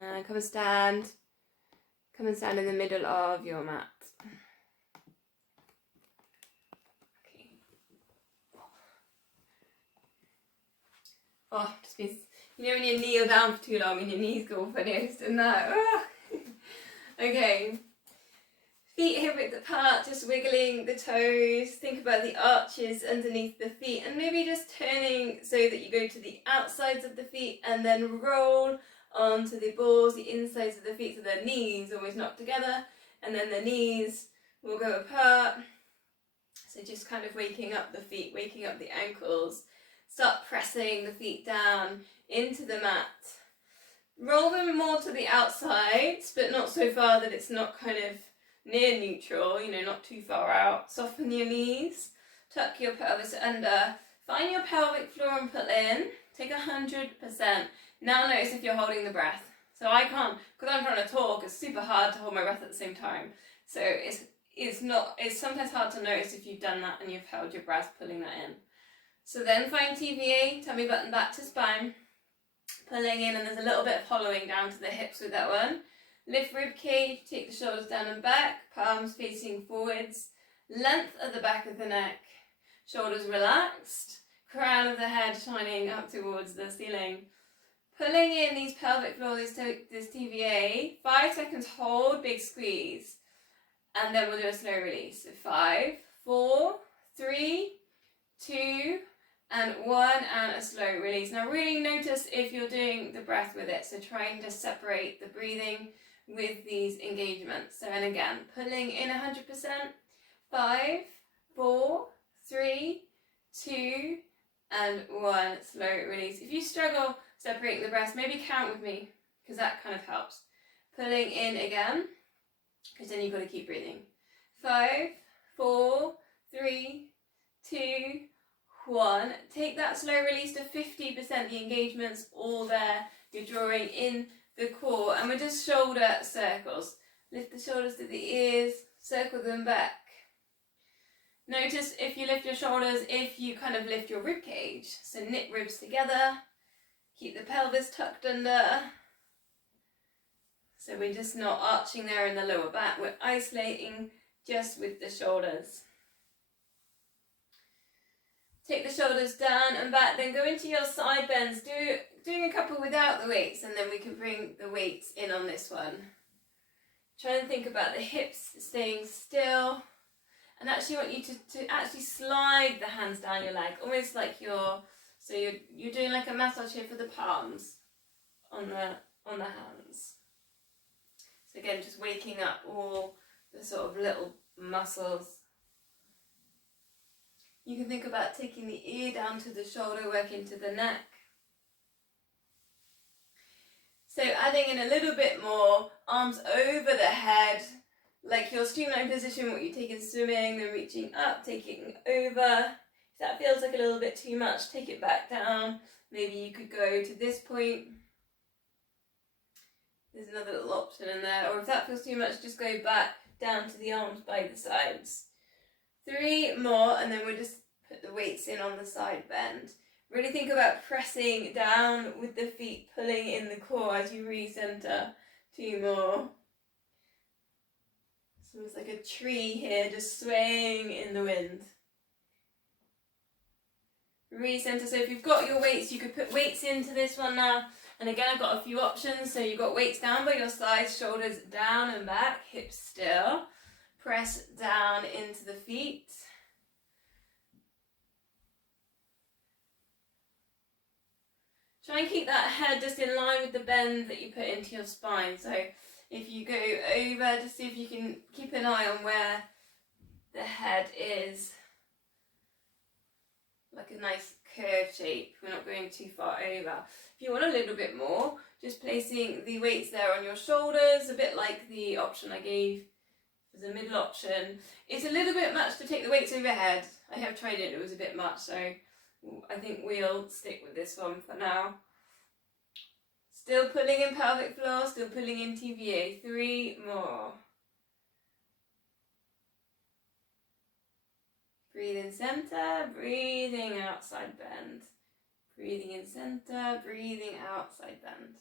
And come and stand. Come and stand in the middle of your mat. Okay. Oh, just means, you know when you kneel down for too long and your knees go funny, and that. Okay. Feet hip width apart, just wiggling the toes. Think about the arches underneath the feet and maybe just turning so that you go to the outsides of the feet and then roll onto the balls, the insides of the feet, so the knees always knock together and then the knees will go apart. So just kind of waking up the feet, waking up the ankles. Start pressing the feet down into the mat. Roll them more to the outsides, but not so far that it's not kind of near neutral, you know, not too far out. Soften your knees, tuck your pelvis under, find your pelvic floor and pull in. Take 100%. Now notice if you're holding the breath. So I can't, because I'm trying to talk, it's super hard to hold my breath at the same time. So it's sometimes hard to notice if you've done that and you've held your breath, pulling that in. So then find TVA, tummy button back to spine, pulling in, and there's a little bit of hollowing down to the hips with that one. Lift rib cage, take the shoulders down and back, palms facing forwards, length at the back of the neck, shoulders relaxed, crown of the head shining up towards the ceiling. Pulling in these pelvic floor, this TVA, 5 seconds hold, big squeeze, and then we'll do a slow release. So 5, 4, 3, 2, and 1, and a slow release. Now really notice if you're doing the breath with it, so try and just separate the breathing with these engagements. So, and again, pulling in 100%, 5, 4, 3, 2, and 1, slow release. If you struggle separating the breath, maybe count with me, because that kind of helps. Pulling in again, because then you've got to keep breathing. 5, 4, 3, 2, 1. Take that slow release to 50%, the engagement's all there. You're drawing in the core, and we're just shoulder circles. Lift the shoulders to the ears, circle them back. Notice if you lift your shoulders, if you kind of lift your rib cage. So knit ribs together, keep the pelvis tucked under. So we're just not arching there in the lower back, we're isolating just with the shoulders. Take the shoulders down and back, then go into your side bends. Doing a couple without the weights, and then we can bring the weights in on this one. Try and think about the hips staying still. And actually want you to actually slide the hands down your leg, almost like you're doing like a massage here for the palms on the hands. So again, just waking up all the sort of little muscles. You can think about taking the ear down to the shoulder, work into the neck. So adding in a little bit more, arms over the head, like your streamline position, what you take in swimming, then reaching up, taking over. If that feels like a little bit too much, take it back down. Maybe you could go to this point. There's another little option in there. Or if that feels too much, just go back down to the arms by the sides. 3 more, and then we'll just put the weights in on the side bend. Really think about pressing down with the feet, pulling in the core as you recenter. 2 more. It's almost like a tree here, just swaying in the wind. Recenter. So if you've got your weights, you could put weights into this one now. And again, I've got a few options. So you've got weights down by your sides, shoulders down and back, hips still. Press down into the feet. Try and keep that head just in line with the bend that you put into your spine. So if you go over, just see if you can keep an eye on where the head is. Like a nice curved shape. We're not going too far over. If you want a little bit more, just placing the weights there on your shoulders, a bit like the option I gave as a middle option. It's a little bit much to take the weights overhead. I have tried it was a bit much, so I think we'll stick with this one for now. Still pulling in pelvic floor, still pulling in TVA. 3 more. Breathe in center, breathing outside bend. Breathing in center, breathing outside bend.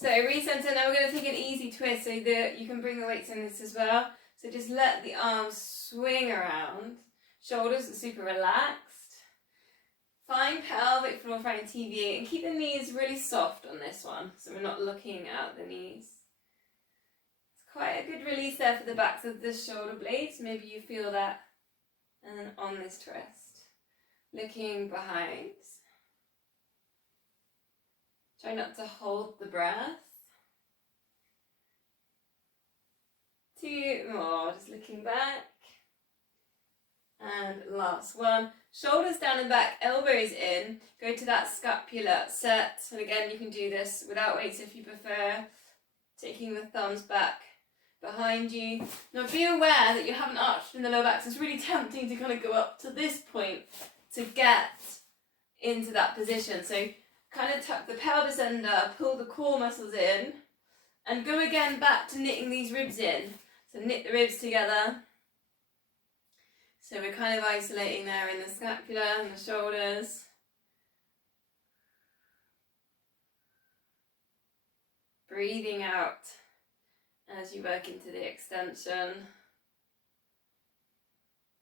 So recenter, now we're going to take an easy twist so that you can bring the weights in this as well. So just let the arms swing around. Shoulders are super relaxed. Find pelvic floor finding TVA and keep the knees really soft on this one. So we're not looking at the knees. It's quite a good release there for the backs of the shoulder blades. Maybe you feel that. And then on this twist. Looking behind. Try not to hold the breath. 2 more, just looking back. And last one. Shoulders down and back, elbows in. Go to that scapular set. And again, you can do this without weights if you prefer. Taking the thumbs back behind you. Now be aware that you haven't arched in the lower back, so it's really tempting to kind of go up to this point to get into that position. So kind of tuck the pelvis under, pull the core muscles in, and go again back to knitting these ribs in. So knit the ribs together. So we're kind of isolating there in the scapula and the shoulders. Breathing out as you work into the extension.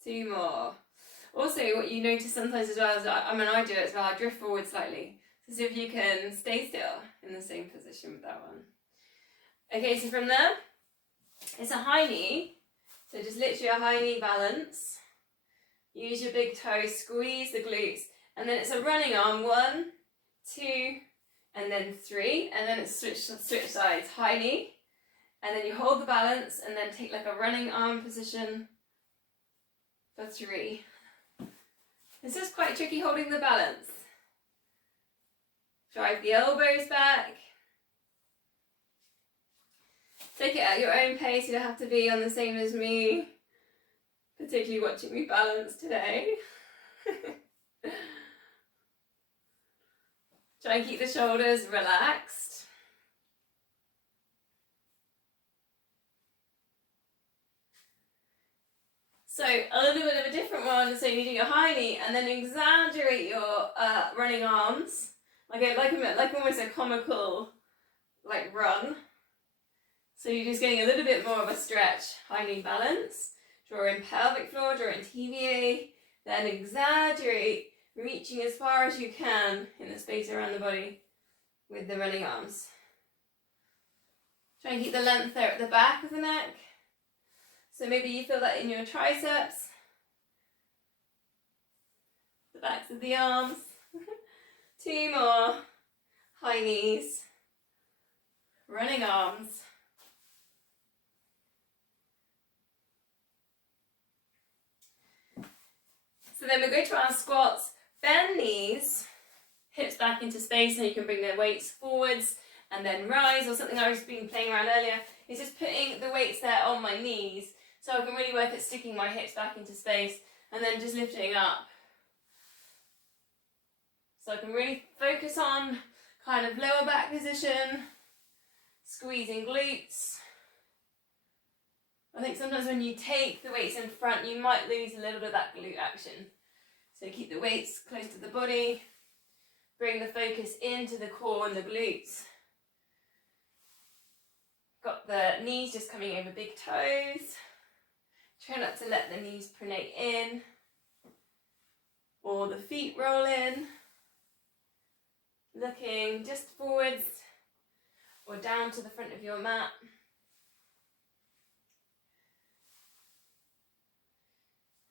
2 more. Also, what you notice sometimes as well is, I do it as well, I drift forward slightly. So see if you can stay still in the same position with that one. Okay, so from there, it's a high knee. So just literally a high knee balance. Use your big toes, squeeze the glutes. And then it's a running arm, 1, 2, and then 3. And then it's switch sides, high knee. And then you hold the balance and then take like a running arm position for 3. This is quite tricky holding the balance. Drive the elbows back. Take it at your own pace, you don't have to be on the same as me. Particularly watching me balance today. Try and keep the shoulders relaxed. So a little bit of a different one, so you do your high knee and then exaggerate your running arms. Like almost a comical run. So you're just getting a little bit more of a stretch, high knee balance. Draw in pelvic floor, draw in TVA, then exaggerate, reaching as far as you can in the space around the body with the running arms. Try and keep the length there at the back of the neck. So maybe you feel that in your triceps, the backs of the arms. 2 more, high knees, running arms. So then we'll go to our squats, bend knees, hips back into space, and you can bring the weights forwards and then rise, or something I was been playing around earlier, is just putting the weights there on my knees, so I can really work at sticking my hips back into space, and then just lifting up. So I can really focus on kind of lower back position, squeezing glutes. I think sometimes when you take the weights in front, you might lose a little bit of that glute action. So keep the weights close to the body, bring the focus into the core and the glutes. Got the knees just coming over big toes. Try not to let the knees pronate in or the feet roll in. Looking just forwards or down to the front of your mat.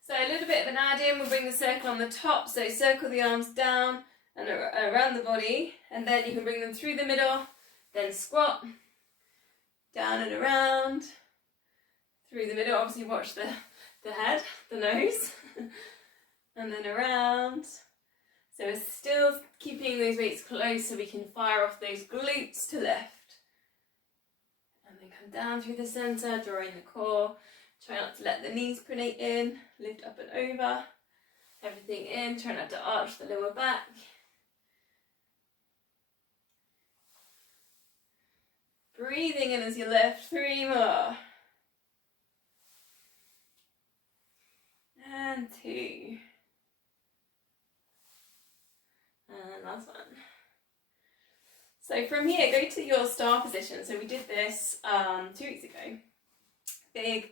So a little bit of an add-in, we'll bring the circle on the top, so circle the arms down and around the body, and then you can bring them through the middle, then squat, down and around, through the middle, obviously watch the head, the nose, and then around. So we're still keeping those weights close so we can fire off those glutes to lift. And then come down through the centre, drawing the core. Try not to let the knees pronate in, lift up and over, everything in, try not to arch the lower back. Breathing in as you lift, 3 more. And 2. And last one. So from here, go to your star position. So we did this 2 weeks ago. Big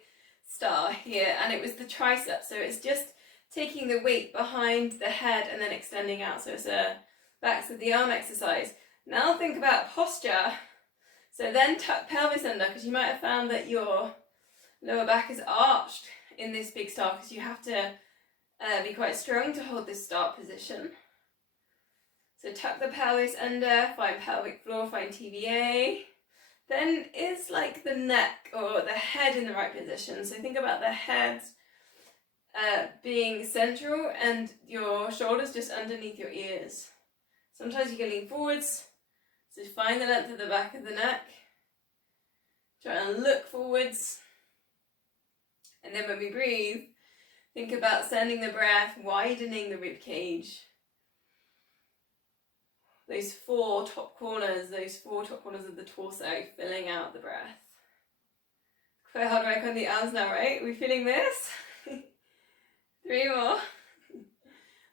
star here, and it was the tricep. So it's just taking the weight behind the head and then extending out. So it's a backs of the arm exercise. Now think about posture. So then tuck pelvis under, because you might have found that your lower back is arched in this big star, because you have to be quite strong to hold this start position. So tuck the pelvis under, find pelvic floor, find TVA. Then is like the neck or the head in the right position. So think about the head being central and your shoulders just underneath your ears. Sometimes you can lean forwards, so find the length of the back of the neck. Try and look forwards. And then when we breathe, think about sending the breath, widening the rib cage. Those four top corners of the torso, filling out the breath. Quite hard work on the arms now, right? Are we feeling this? 3 more.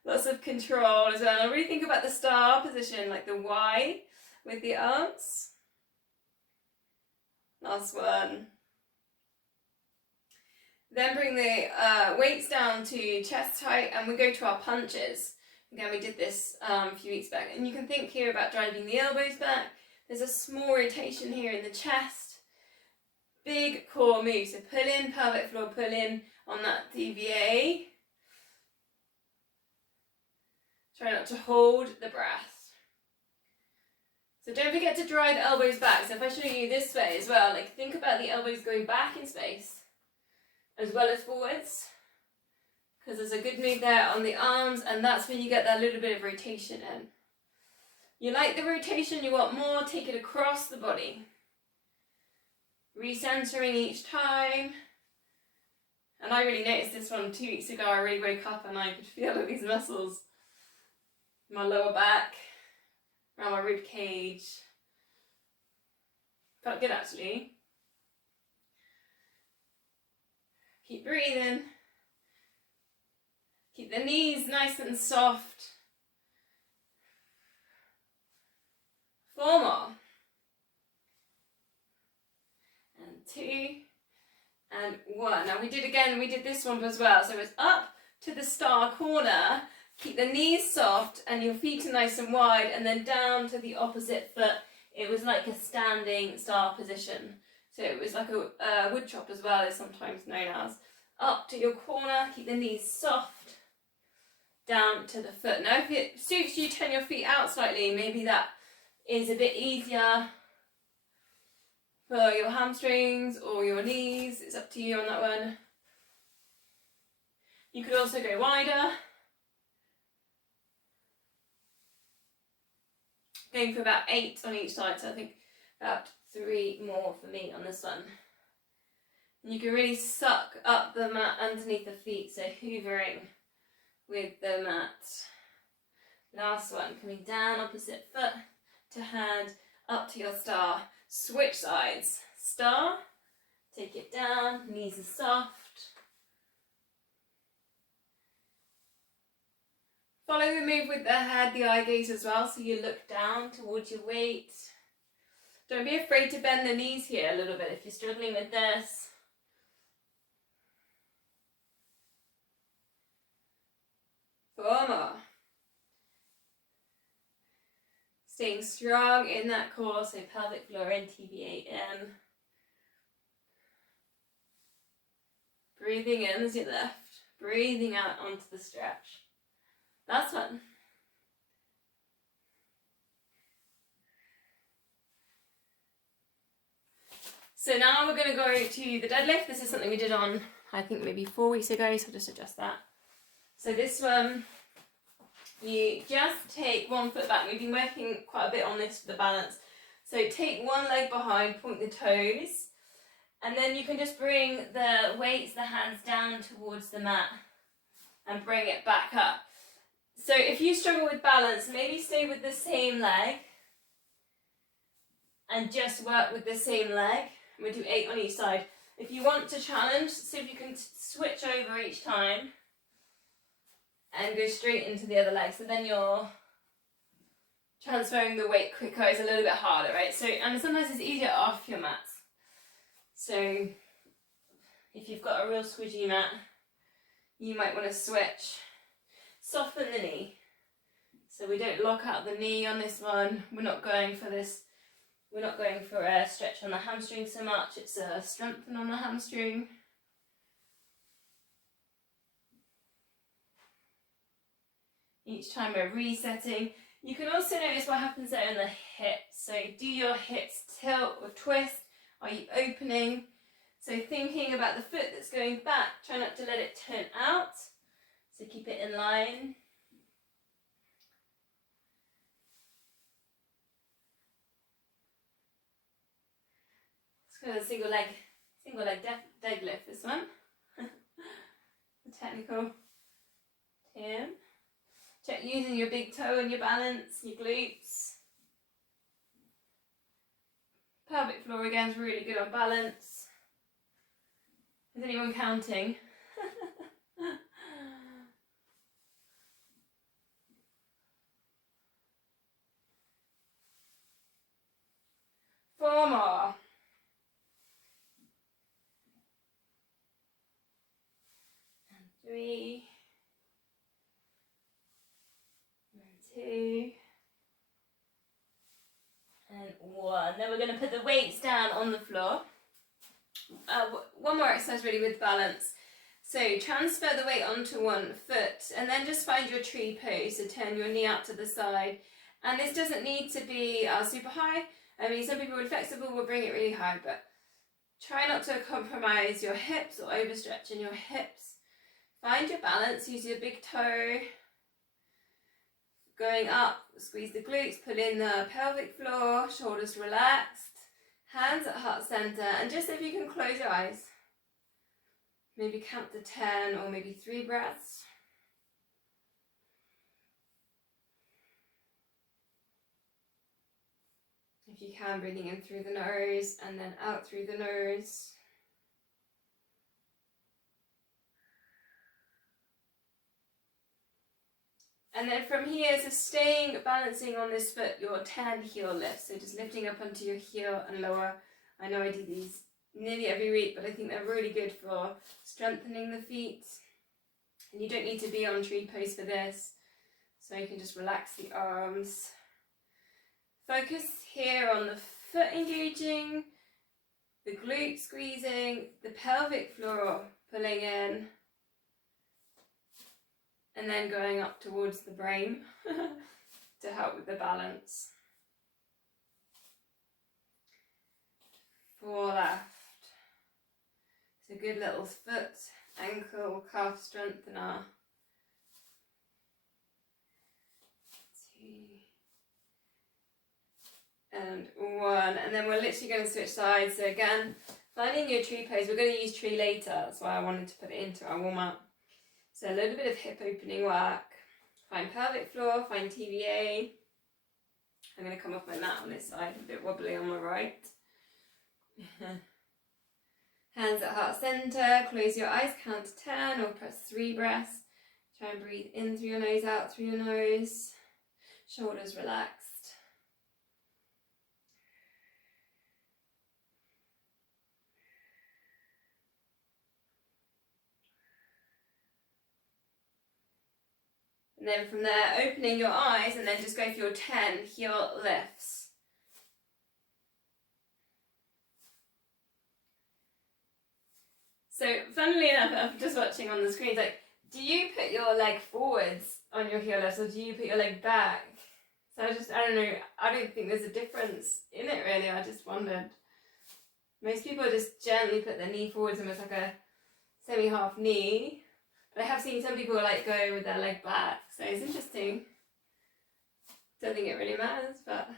Lots of control as well. And really think about the star position, like the Y with the arms. Last one. Then bring the weights down to chest height, and we go to our punches. Again, we did this a few weeks back, and you can think here about driving the elbows back. There's a small rotation here in the chest. Big core move, so pull in, pelvic floor, pull in on that TVA. Try not to hold the breath. So don't forget to drive the elbows back. So if I show you this way as well, like think about the elbows going back in space as well as forwards, because there's a good move there on the arms, and that's when you get that little bit of rotation in. You like the rotation, you want more, take it across the body. Recentering each time. And I really noticed this one 2 weeks ago. I really woke up and I could feel all these muscles. My lower back, around my rib cage. Felt good actually. Keep breathing. Keep the knees nice and soft. 4 more. And 2. And 1. Now we did this one as well. So it's up to the star corner. Keep the knees soft and your feet are nice and wide, and then down to the opposite foot. It was like a standing star position. So it was like a wood chop as well, is sometimes known as. Up to your corner, keep the knees soft, down to the foot. Now if it suits you, turn your feet out slightly. Maybe that is a bit easier for your hamstrings or your knees. It's up to you on that one. You could also go wider. Going for about 8 on each side, so I think about 3 more for me on this one. And you can really suck up the mat underneath the feet, so hoovering with the mat. Last one, coming down, opposite foot to hand, up to your star. Switch sides. Star, take it down, knees are soft. Follow the move with the head, the eye gaze as well, so you look down towards your weight. Don't be afraid to bend the knees here a little bit if you're struggling with this. Four more. Staying strong in that core, so pelvic floor in, TVA in. Breathing in as you lift, breathing out onto the stretch. Last one. So now we're going to go to the deadlift. This is something we did on, I think maybe 4 weeks ago, so I'll just adjust that. So this one, you just take 1 foot back. We've been working quite a bit on this for the balance. So take 1 leg behind, point the toes, and then you can just bring the weights, the hands down towards the mat and bring it back up. So if you struggle with balance, maybe stay with the same leg and just work with the same leg. We'll do 8 on each side. If you want to challenge, see if you can switch over each time and go straight into the other leg. So then you're transferring the weight quicker is a little bit harder, right? So, and sometimes it's easier off your mats. So if you've got a real squidgy mat, you might want to switch. Soften the knee. So we don't lock out the knee on this one. We're not going for this. We're not going for a stretch on the hamstring so much. It's a strengthen on the hamstring. Each time we're resetting. You can also notice what happens there in the hips. So do your hips tilt or twist? Are you opening? So thinking about the foot that's going back, try not to let it turn out. So keep it in line. Let's go to single leg deadlift, this one. The technical term. Check using your big toe and your balance, your glutes. Pelvic floor again is really good on balance. Is anyone counting? 4 more. And 3. And 2. And 1. Then we're going to put the weights down on the floor. One more exercise really with balance. So transfer the weight onto one foot and then just find your tree pose. So turn your knee out to the side. And this doesn't need to be super high. I mean, some people with flexible will bring it really high, but try not to compromise your hips or overstretch in your hips. Find your balance, use your big toe. Going up, squeeze the glutes, pull in the pelvic floor, shoulders relaxed. Hands at heart center, and just if you can close your eyes, maybe count to 10 or maybe 3 breaths. If you can, breathing in through the nose and then out through the nose. And then from here, so staying, balancing on this foot, your 10 heel lifts. So just lifting up onto your heel and lower. I know I do these nearly every week, but I think they're really good for strengthening the feet. And you don't need to be on tree pose for this. So you can just relax the arms. Focus here on the foot engaging, the glute squeezing, the pelvic floor pulling in. And then going up towards the brain to help with the balance. 4 left. It's a good little foot, ankle, calf strengthener. 2. And 1. And then we're literally going to switch sides. So again, finding your tree pose. We're going to use tree later. That's why I wanted to put it into our warm-up. So a little bit of hip opening work. Find pelvic floor, find TVA. I'm going to come off my mat on this side, a bit wobbly on my right. Hands at heart center, close your eyes, count to 10 or press 3 breaths. Try and breathe in through your nose, out through your nose. Shoulders relaxed. And then from there, opening your eyes and then just go for your 10 heel lifts. So funnily enough, I'm just watching on the screen, like, do you put your leg forwards on your heel lifts or do you put your leg back? So I don't know, I don't think there's a difference in it really, I just wondered. Most people just gently put their knee forwards almost like a semi-half knee. But I have seen some people like go with their leg back, so it's interesting. Don't think it really matters, but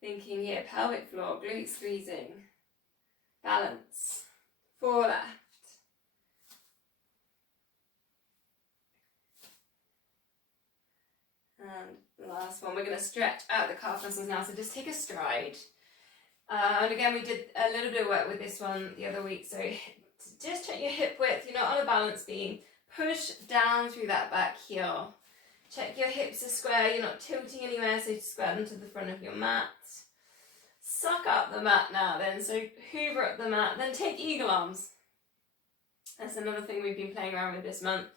thinking here, pelvic floor, glute squeezing, balance, 4 left. And the last one, we're going to stretch out the calf muscles now, so just take a stride. And again, we did a little bit of work with this one the other week, so just check your hip width. You're not on a balance beam. push down through that back heel. Check your hips are square, you're not tilting anywhere, so square them to the front of your mat. Suck up the mat now then, so hoover up the mat, then take eagle arms. That's another thing we've been playing around with this month.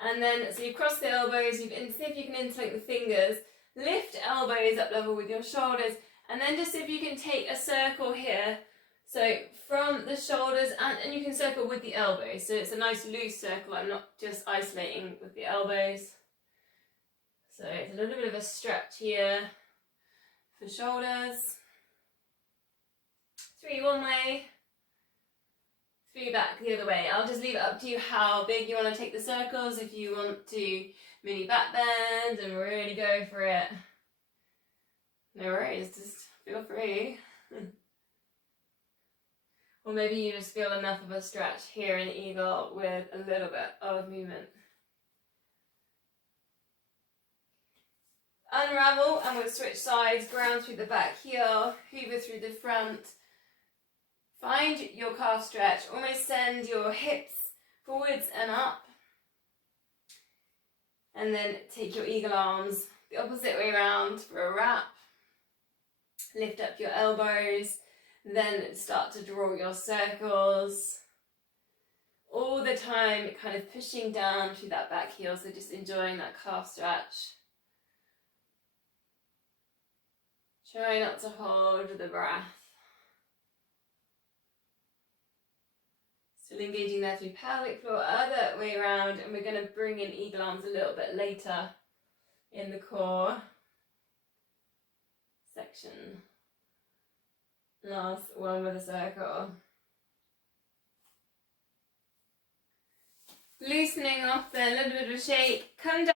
And then, so you've crossed the elbows, see if you can interlink the fingers, lift elbows up level with your shoulders, and then just see if you can take a circle here. So from the shoulders, and you can circle with the elbows, so it's a nice loose circle, I'm not just isolating with the elbows. So it's a little bit of a stretch here for shoulders. 3 one way, 3 back the other way. I'll just leave it up to you how big you want to take the circles. If you want to mini back bend and really go for it, no worries, just feel free. Or maybe you just feel enough of a stretch here in eagle with a little bit of movement. Unravel, and we'll switch sides, ground through the back heel, hoover through the front. Find your calf stretch, almost send your hips forwards and up. And then take your eagle arms the opposite way around for a wrap. Lift up your elbows, then start to draw your circles. All the time kind of pushing down through that back heel, so just enjoying that calf stretch. Try not to hold the breath. Still engaging there through pelvic floor, other way around, and we're going to bring in eagle arms a little bit later in the core section. Last one with a circle. Loosening off there, a little bit of a shake, come down.